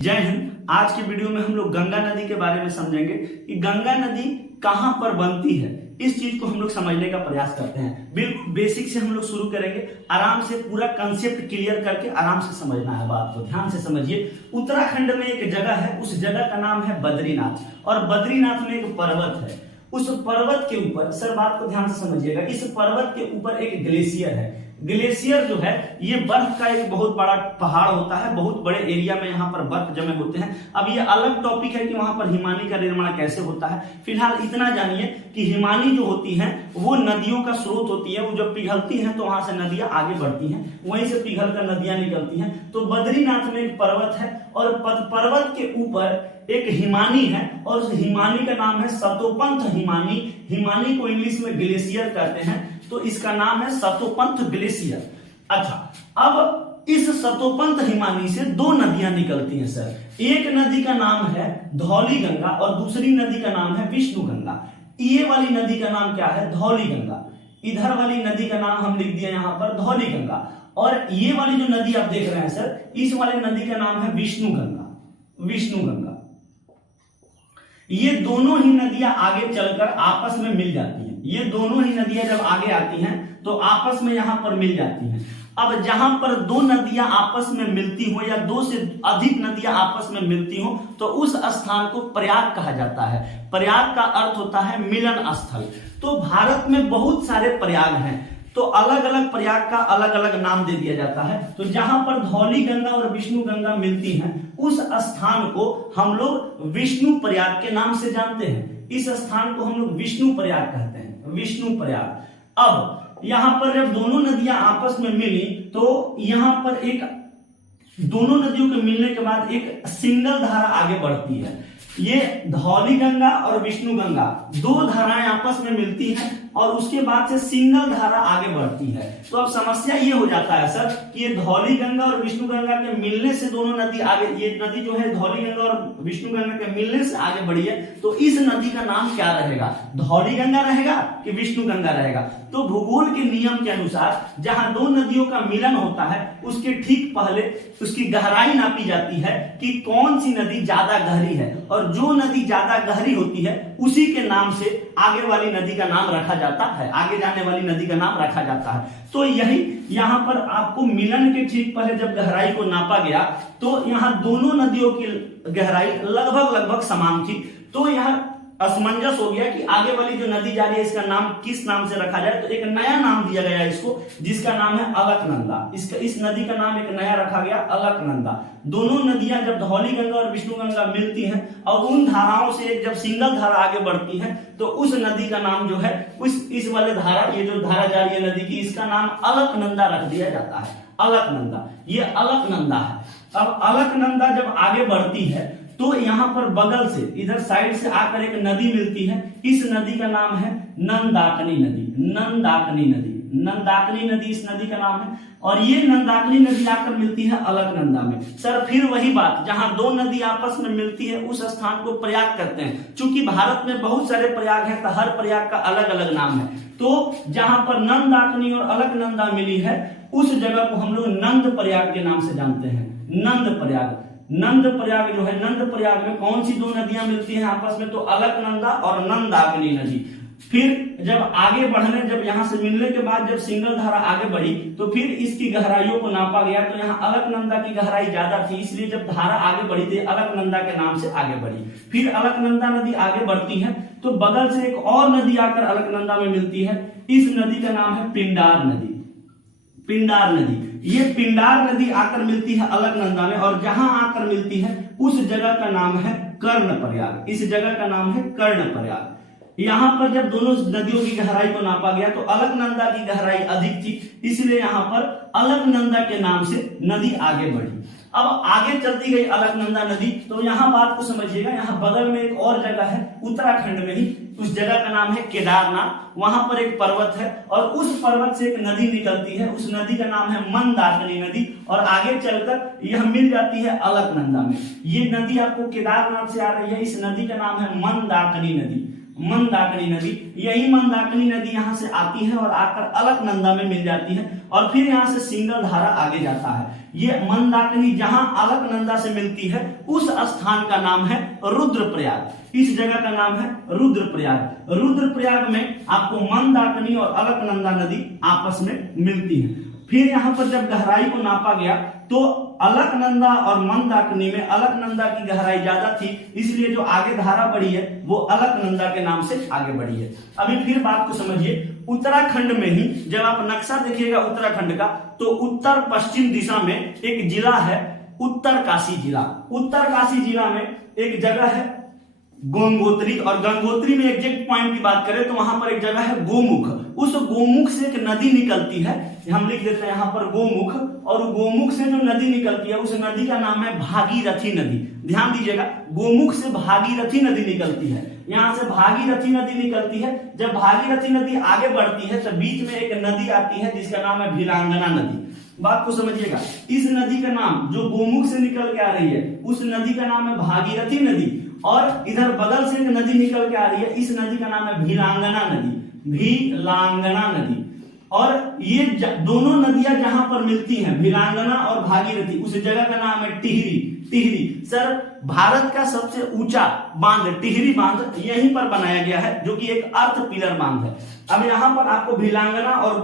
जय हिंद। आज के वीडियो में हम लोग गंगा नदी के बारे में समझेंगे कि गंगा नदी कहां पर बनती है। इस चीज को हम लोग समझने का प्रयास करते हैं। बिल्कुल बेसिक से हम लोग शुरू करेंगे, आराम से पूरा कंसेप्ट क्लियर करके आराम से समझना है। बात को ध्यान से समझिए। उत्तराखंड में एक जगह है, उस जगह का नाम है बद्रीनाथ, और बद्रीनाथ में एक पर्वत है। उस पर्वत के ऊपर, सर बात को ध्यान से समझिएगा, इस पर्वत के ऊपर एक ग्लेशियर है। ग्लेशियर जो है ये बर्फ का एक बहुत बड़ा पहाड़ होता है, बहुत बड़े एरिया में यहाँ पर बर्फ जमे होते हैं। अब ये अलग टॉपिक है कि वहां पर हिमानी का निर्माण कैसे होता है। फिलहाल इतना जानिए कि हिमानी जो होती है वो नदियों का स्रोत होती है। वो जब पिघलती हैं तो वहां से नदियां आगे बढ़ती हैं, वहीं से पिघल कर नदियां निकलती हैं। तो बद्रीनाथ में एक पर्वत है, और पर्वत के ऊपर एक हिमानी है, और उस हिमानी का नाम है सतोपंथ हिमानी। हिमानी को इंग्लिश में ग्लेशियर कहते हैं, तो इसका नाम है सतोपंथ ग्लेशियर। अच्छा, अब इस सतोपंथ हिमानी से दो नदियां निकलती हैं सर। एक नदी का नाम है धौली गंगा और दूसरी नदी का नाम है विष्णु गंगा। ये वाली नदी का नाम क्या है? धौली गंगा। इधर वाली नदी का नाम हम लिख दिया यहां पर धौली गंगा, और ये वाली जो नदी आप देख रहे हैं सर, इस वाली नदी का नाम है विष्णु गंगा। विष्णु गंगा। ये दोनों ही नदियां आगे चलकर आपस में मिल जाती हैं। ये दोनों ही नदियां जब आगे आती हैं तो आपस में यहां पर मिल जाती हैं। अब जहां पर दो नदियां आपस में मिलती हो या दो से अधिक नदियां आपस में मिलती हो तो उस स्थान को प्रयाग कहा जाता है। प्रयाग का अर्थ होता है मिलन स्थल। तो भारत में बहुत सारे प्रयाग हैं, तो अलग अलग प्रयाग का अलग अलग नाम दे दिया जाता है। तो जहां पर धौली गंगा और विष्णु गंगा मिलती हैं उस स्थान को हम लोग विष्णु प्रयाग के नाम से जानते हैं। इस स्थान को हम लोग विष्णु प्रयाग कहते हैं, विष्णु प्रयाग। अब यहां पर जब दोनों नदियां आपस में मिली तो यहां पर एक, दोनों नदियों के मिलने के बाद एक सिंगल धारा आगे बढ़ती है। ये धौली गंगा और विष्णु गंगा दो धाराएं आपस में मिलती हैं और उसके बाद से सिंगल धारा आगे बढ़ती है। तो अब समस्या ये हो जाता है सर कि ये धौली गंगा और विष्णु गंगा के मिलने से दोनों नदी आगे, ये नदी जो है धौली गंगा और विष्णु गंगा के मिलने से आगे बढ़ी है, तो इस नदी का नाम क्या रहेगा? धौली गंगा रहेगा कि विष्णु गंगा रहेगा? तो भूगोल के नियम के अनुसार जहां दो नदियों का मिलन होता है उसके ठीक पहले उसकी गहराई नापी जाती है कि कौन सी नदी ज्यादा गहरी है, और जो नदी ज्यादा गहरी होती है उसी के नाम से आगे वाली नदी का नाम रखा जाता है, आगे जाने वाली नदी का नाम रखा जाता है। तो यही यहां पर आपको मिलन के ठीक पहले जब गहराई को नापा गया तो यहां दोनों नदियों की गहराई लगभग समान थी। तो यह असमंजस हो गया कि आगे वाली जो नदी जा रही है इसका नाम किस नाम से रखा जाए। तो एक नया नाम दिया गया इसको, जिसका नाम है अलकनंदा। इस नदी का नाम एक नया रखा गया, अलकनंदा। दोनों नदियां जब धौली गंगा और विष्णु गंगा मिलती हैं और उन धाराओं से एक जब सिंगल धारा आगे बढ़ती है तो उस नदी का नाम जो है इस वाले धारा, ये जो धारा जा रही है नदी की, इसका नाम अलकनंदा रख दिया जाता है। अलकनंदा, ये अलकनंदा है। अब अलकनंदा जब आगे बढ़ती है तो यहां पर बगल से, इधर साइड से आकर एक नदी मिलती है। इस नदी का नाम है नंदाकिनी नदी। नंदाकिनी नदी, नंदाकिनी नदी इस नदी का नाम है, और ये नंदाकिनी नदी आकर मिलती है अलकनंदा में। सर फिर वही बात, जहां दो नदी आपस में मिलती है उस स्थान को प्रयाग कहते हैं। चूंकि भारत में बहुत सारे प्रयाग हैं तो हर प्रयाग का अलग अलग नाम है। तो जहां पर नंदाकिनी और अलकनंदा मिली है उस जगह को हम लोग नंद प्रयाग के नाम से जानते हैं। नंद प्रयाग। नंद प्रयाग जो है, नंद प्रयाग में कौन सी दो नदियां मिलती हैं आपस में? तो अलकनंदा और नंदाकिनी नदी। फिर जब आगे बढ़ने, जब यहां से मिलने के बाद जब सिंगल धारा आगे बढ़ी तो फिर इसकी गहराइयों को नापा गया तो यहाँ अलकनंदा की गहराई ज्यादा थी, इसलिए जब धारा आगे बढ़ी थी अलकनंदा के नाम से आगे बढ़ी। फिर अलकनंदा नदी आगे बढ़ती है तो बगल से एक और नदी आकर अलकनंदा में मिलती है। इस नदी का नाम है पिंडार नदी। पिंडार नदी, ये पिंडार नदी आकर मिलती है अलकनंदा में, और जहां आकर मिलती है उस जगह का नाम है कर्णप्रयाग। इस जगह का नाम है कर्णप्रयाग। यहां पर जब दोनों नदियों की गहराई को नापा गया तो अलकनंदा की गहराई अधिक थी, इसलिए यहां पर अलकनंदा के नाम से नदी आगे बढ़ी। अब आगे चलती गई अलकनंदा नदी। तो यहां बात को समझिएगा, यहां बगल में एक और जगह है उत्तराखंड में ही, उस जगह का नाम है केदारनाथ। वहां पर एक पर्वत है और उस पर्वत से एक नदी निकलती है, उस नदी का नाम है मंदाकिनी नदी, और आगे चलकर यह मिल जाती है अलकनंदा में। ये नदी आपको केदारनाथ से आ रही है, इस नदी का नाम है मंदाकिनी नदी। मंदाकिनी नदी। यही मंदाकिनी नदी यहाँ से आती है और आकर अलकनंदा में मिल जाती है और फिर यहाँ से सिंगल धारा आगे जाता है। ये मंदाकिनी जहां अलकनंदा से मिलती है उस स्थान का नाम है रुद्रप्रयाग। इस जगह का नाम है रुद्रप्रयाग। रुद्रप्रयाग में आपको मंदाकिनी और अलकनंदा नदी आपस में मिलती है। फिर यहाँ पर जब गहराई को नापा गया तो अलकनंदा और मंदाकिनी में अलकनंदा की गहराई ज्यादा थी, इसलिए जो आगे धारा बढ़ी है वो अलकनंदा के नाम से आगे बढ़ी है। अभी फिर बात को समझिए, उत्तराखंड में ही जब आप नक्शा देखिएगा उत्तराखंड का तो उत्तर पश्चिम दिशा में एक जिला है उत्तरकाशी जिला। उत्तरकाशी जिला में एक जगह है गंगोत्री, और गंगोत्री में एग्जैक्ट पॉइंट की बात करें तो वहां पर एक जगह है गोमुख। उस गोमुख से एक नदी निकलती है, हम लिख देते हैं यहाँ पर गोमुख, और गोमुख से जो नदी निकलती है उस नदी का नाम है भागीरथी नदी। ध्यान दीजिएगा, गोमुख से भागीरथी नदी निकलती है, यहाँ से भागीरथी नदी निकलती है। जब भागीरथी नदी आगे बढ़ती है तो बीच में एक नदी आती है जिसका नाम है भिलांगना नदी। बात को समझिएगा, इस नदी का नाम जो गोमुख से निकल के आ रही है उस नदी का नाम है भागीरथी नदी, और इधर बगल से एक नदी निकल के आ रही है, इस नदी का नाम है भिलांगना नदी। भिलांगना नदी, और ये दोनों नदियां जहां पर मिलती हैं भिलांगना और भागीरथी, उस जगह का नाम है टिहरी। टिहरी सर, भारत का सबसे ऊंचा बांध टिहरी बांध यहीं पर बनाया गया है, जो कि एक अर्थ पिलर बांध है। अब यहाँ पर आपको भिलांगना और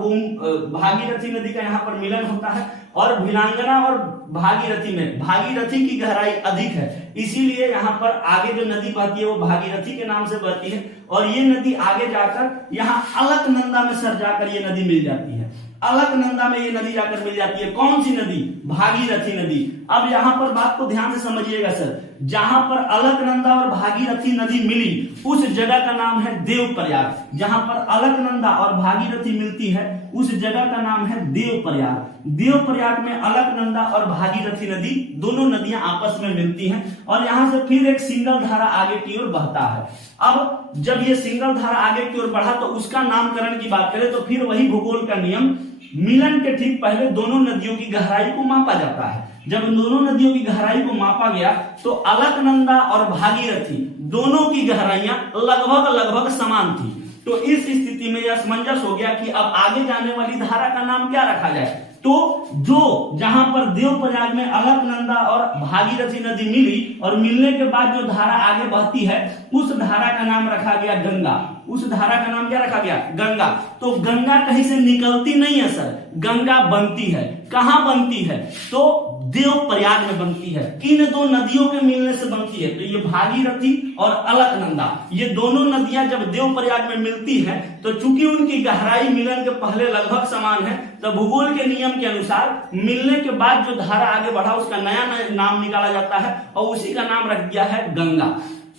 भागीरथी नदी का यहाँ पर मिलन होता है, और भिलांगना और भागीरथी में भागीरथी की गहराई अधिक है, इसीलिए यहाँ पर आगे जो नदी बहती है वो भागीरथी के नाम से बहती है, और ये नदी आगे जाकर यहाँ अलकनंदा में सर जाकर ये नदी मिल जाती है। अलकनंदा में ये नदी जाकर मिल जाती है। कौन सी नदी? भागीरथी नदी। अब यहाँ पर बात को ध्यान से समझिएगा सर, जहां पर अलकनंदा और भागीरथी नदी मिली उस जगह का नाम है देवप्रयाग। जहां पर अलकनंदा और भागीरथी मिलती है उस जगह का नाम है देवप्रयाग। देवप्रयाग में अलकनंदा और भागीरथी नदी दोनों नदियां आपस में मिलती हैं, और यहां से फिर एक सिंगल धारा आगे की ओर बहता है। अब जब ये सिंगल धारा आगे की ओर बढ़ा तो उसका नामकरण की बात करें तो फिर वही भूगोल का नियम, मिलन के ठीक पहले दोनों नदियों की गहराई को मापा जाता है। जब दोनों नदियों की गहराई को मापा गया तो अलकनंदा और भागीरथी दोनों की गहराइयां लगभग समान थी। तो इस स्थिति में यह असमंजस हो गया कि अब आगे जाने वाली धारा का नाम क्या रखा जाए। तो जो जहां पर देवप्रयाग में अलकनंदा और भागीरथी नदी मिली और मिलने के बाद जो धारा आगे बहती है उस धारा का नाम रखा गया गंगा। उस धारा का नाम क्या रखा गया? गंगा। तो गंगा कहीं से निकलती नहीं है सर, गंगा बनती है। कहां बनती है? तो देवप्रयाग में बनती है। किन दो नदियों के मिलने से बनती है? तो ये भागीरथी और अलकनंदा, ये दोनों नदियां जब देवप्रयाग में मिलती हैं तो चूंकि उनकी गहराई मिलन के पहले लगभग समान है, तो भूगोल के नियम के अनुसार मिलने के बाद जो धारा आगे बढ़ा उसका नया नाम निकाला जाता है और उसी का नाम रख दिया है गंगा।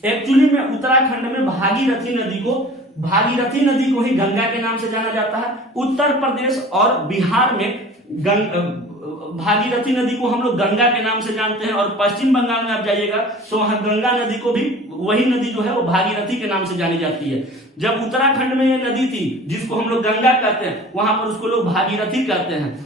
एक्चुअली में उत्तराखंड में भागीरथी नदी को ही गंगा के नाम से जाना जाता है। उत्तर प्रदेश और बिहार में भागीरथी नदी को हम लोग गंगा के नाम से जानते हैं, और पश्चिम बंगाल में आप जाइएगा तो वहां गंगा नदी को भी वही नदी जो है वो भागीरथी के नाम से जानी जाती है। जब उत्तराखंड में ये नदी थी जिसको हम लोग गंगा कहते हैं, वहां पर उसको लोग भागीरथी कहते हैं।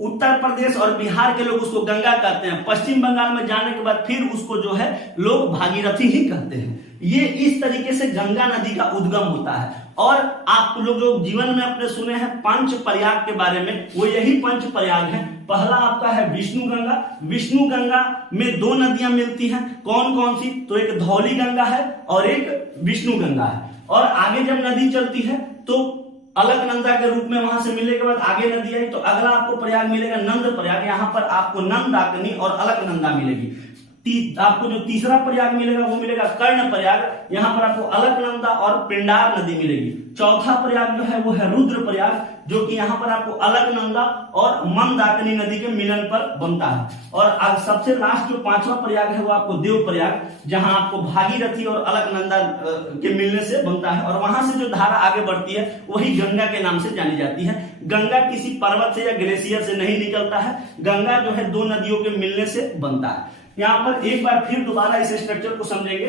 उत्तर प्रदेश और बिहार के लोग उसको गंगा कहते हैं। पश्चिम बंगाल में जाने के बाद फिर उसको जो है लोग भागीरथी ही कहते हैं। ये इस तरीके से गंगा नदी का उद्गम होता है। और आप लोग जो जीवन में अपने सुने हैं पंच प्रयाग के बारे में, वो यही पंच प्रयाग है। पहला आपका है विष्णु गंगा। विष्णु गंगा में दो नदियां मिलती हैं। कौन कौन सी? तो एक धौली गंगा है और एक विष्णु गंगा है। और आगे जब नदी चलती है तो अलकनंदा के रूप में वहां से मिलने के बाद आगे नदी आई तो अगला आपको प्रयाग मिलेगा नंद प्रयाग। यहाँ पर आपको नंदाकिनी और अलकनंदा मिलेगी। आपको जो तीसरा प्रयाग मिलेगा वो मिलेगा कर्ण प्रयाग। यहाँ पर आपको अलकनंदा और पिंडार नदी मिलेगी। चौथा प्रयाग जो है वो है रुद्र प्रयाग, जो कि यहाँ पर आपको अलकनंदा और मंदाकिनी नदी के मिलन पर बनता है। और सबसे लास्ट जो पांचवा प्रयाग है वो आपको देव प्रयाग, जहां आपको भागीरथी और अलकनंदा के मिलने से बनता है। और वहां से जो धारा आगे बढ़ती है वही गंगा के नाम से जानी जाती है। गंगा किसी पर्वत से या ग्लेशियर से नहीं निकलता है, गंगा जो है दो नदियों के मिलने से बनता है। यहाँ पर एक बार फिर दोबारा इस स्ट्रक्चर को समझेंगे।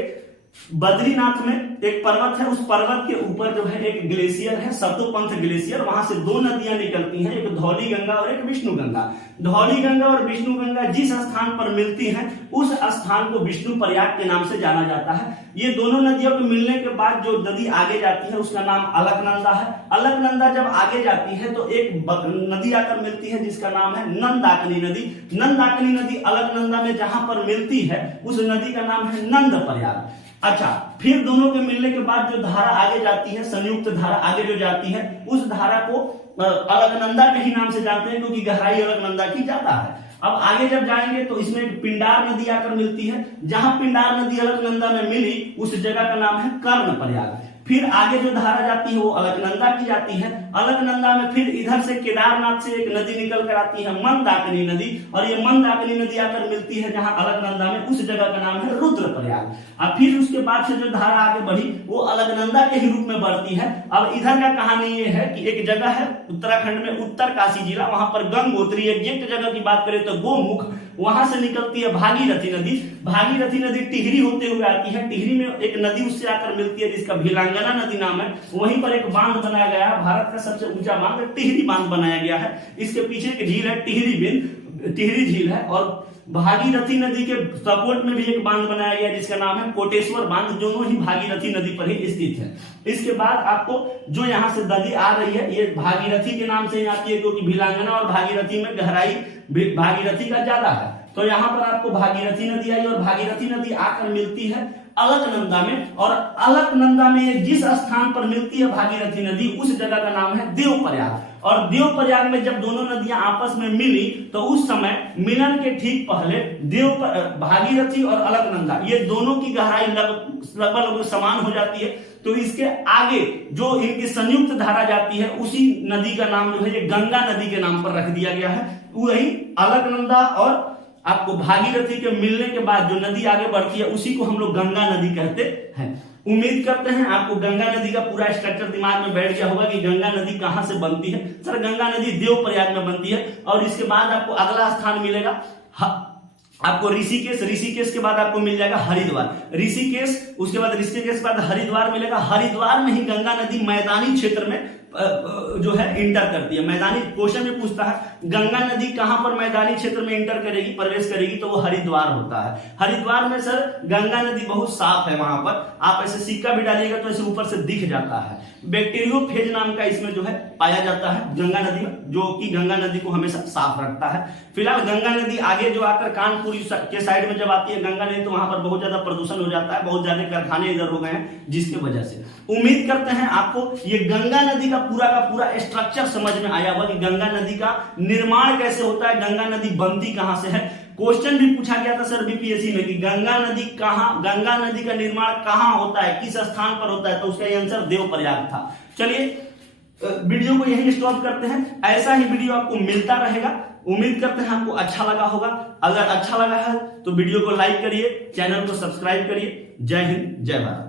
बद्रीनाथ में एक पर्वत है, उस पर्वत के ऊपर जो है एक ग्लेशियर है, सतोपंथ ग्लेशियर, वहां से दो नदियां निकलती हैं, एक धौली गंगा और एक विष्णु गंगा। धौली गंगा और विष्णु गंगा जिस स्थान पर मिलती हैं उस स्थान को विष्णु प्रयाग के नाम से जाना जाता है। ये दोनों नदियों के मिलने के बाद जो नदी आगे जाती है उसका नाम अलकनंदा है। अलकनंदा जब आगे जाती है तो एक नदी आकर मिलती है जिसका नाम है नंदाकिनी नदी। नंदाकिनी नदी अलकनंदा में जहां पर मिलती है उस नदी का नाम है नंद प्रयाग। अच्छा, फिर दोनों के मिलने के बाद जो धारा आगे जाती है, संयुक्त धारा आगे जो जाती है, उस धारा को अलकनंदा के ही नाम से जानते हैं क्योंकि गहराई अलकनंदा की ज्यादा है। अब आगे जब जाएंगे तो इसमें पिंडार नदी आकर मिलती है। जहां पिंडार नदी अलकनंदा में मिली उस जगह का नाम है कर्ण प्रयाग। फिर आगे जो धारा जाती है वो अलकनंदा की जाती है। अलकनंदा में फिर इधर से केदारनाथ से एक नदी निकल कर आती है मंदाकिनी नदी, और ये मंदाकिनी नदी आकर मिलती है जहां अलकनंदा में, उस जगह का नाम है रुद्रप्रयाग। अब फिर उसके बाद से जो धारा आगे बढ़ी वो अलकनंदा के ही रूप में बढ़ती है। अब इधर का कहानी ये है कि एक जगह है उत्तराखंड में, उत्तर काशी जिला, वहां पर गंगोत्री, एग्जैक्ट जगह की बात करें तो गोमुख, वहां से निकलती है भागीरथी नदी। भागीरथी नदी टिहरी होते हुए आती है। टिहरी में एक नदी उससे आकर मिलती है जिसका भिलांगना नदी नाम है। वहीं पर एक बांध बनाया गया है, भारत का सबसे ऊंचा बांध टिहरी बांध बनाया गया है। इसके पीछे एक झील है टिहरी झील है, और भागीरथी नदी के सपोर्ट में भी एक बांध बनाया गया जिसका नाम है कोटेश्वर बांध। दोनों ही भागीरथी नदी पर ही स्थित है। इसके बाद आपको जो यहाँ से नदी आ रही है ये भागीरथी के नाम से ही आती है क्योंकि भिलांगना और भागीरथी में गहराई भागीरथी का ज्यादा है। तो यहाँ पर आपको भागीरथी नदी आई और भागीरथी नदी आकर मिलती है अलकनंदा में, और अलकनंदा में जिस स्थान पर मिलती है भागीरथी नदी उस जगह का नाम है देवप्रयाग। और देवप्रयाग में जब दोनों नदियां आपस में मिली तो उस समय मिलन के ठीक पहले भागीरथी और अलकनंदा ये दोनों की गहराई लगभग समान हो जाती है। तो इसके आगे जो इनकी संयुक्त धारा जाती है उसी नदी का नाम जो है ये गंगा नदी के नाम पर रख दिया गया है। वही अलकनंदा और आपको भागीरथी के मिलने के बाद जो नदी आगे बढ़ती है उसी को हम लोग गंगा नदी कहते हैं। उम्मीद करते हैं आपको गंगा नदी का पूरा स्ट्रक्चर दिमाग में बैठ गया होगा कि गंगा नदी कहां से बनती है। सर, गंगा नदी देवप्रयाग में बनती है। और इसके बाद आपको अगला स्थान मिलेगा आपको ऋषिकेश के बाद आपको मिल जाएगा हरिद्वार। ऋषिकेश, उसके बाद ऋषिकेश के बाद हरिद्वार मिलेगा। हरिद्वार में ही गंगा नदी मैदानी क्षेत्र में जो है इंटर करती है। मैदानी क्वेश्चन में पूछता है गंगा नदी कहां पर मैदानी क्षेत्र में इंटर करेगी, प्रवेश करेगी, तो वो हरिद्वार होता है। हरिद्वार में सर गंगा नदी बहुत साफ है। वहां पर आप ऐसे सिक्का भी डालिएगा तो ऐसे ऊपर से दिख जाता है। बैक्टीरियोफेज नाम का इसमें जो है पाया जाता है गंगा नदी में, जो कि गंगा नदी को हमेशा साफ रखता है। फिलहाल गंगा नदी आगे जो आकर कानपुर के साइड में जब आती है गंगा नदी तो वहां पर बहुत ज्यादा प्रदूषण हो जाता है, बहुत ज्यादा कारखाने इधर हो गए हैं जिसकी वजह से। उम्मीद करते हैं आपको ये गंगा नदी का पूरा स्ट्रक्चर समझ में आया होगा कि गंगा नदी का निर्माण कैसे होता है, गंगा नदी बनती कहां से है। क्वेश्चन भी पूछा गया था सर बीपीएससी में कि गंगा नदी का निर्माण कहां होता है, किस स्थान पर होता है, तो उसका आंसर देवप्रयाग था। चलिए वीडियो को यही स्टॉप करते हैं। ऐसा ही वीडियो आपको मिलता रहेगा। उम्मीद करते हैं आपको अच्छा लगा होगा। अगर अच्छा लगा है तो वीडियो को लाइक करिए, चैनल को सब्सक्राइब करिए। जय हिंद, जय भारत।